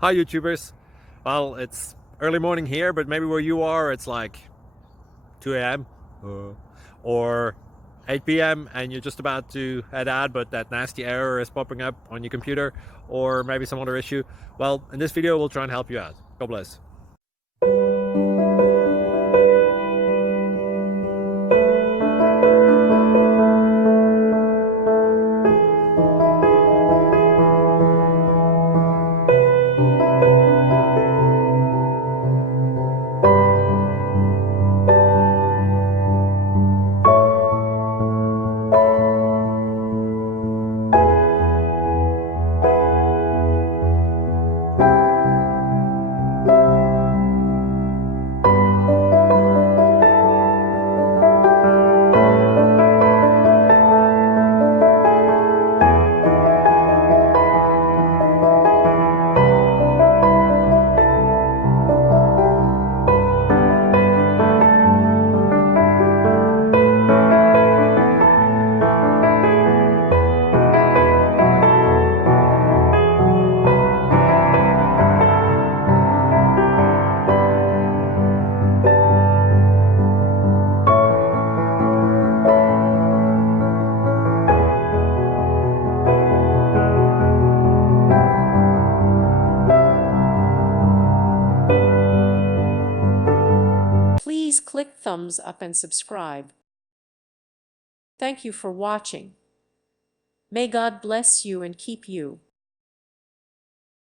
Hi YouTubers. Well, it's early morning here, but maybe where you are it's like 2 a.m. or 8 p.m. and you're just about to head out, but that nasty error is popping up on your computer, or maybe some other issue. Well, in this video we'll try and help you out. God bless. Please click thumbs up and subscribe. Thank you for watching. May God bless you and keep you.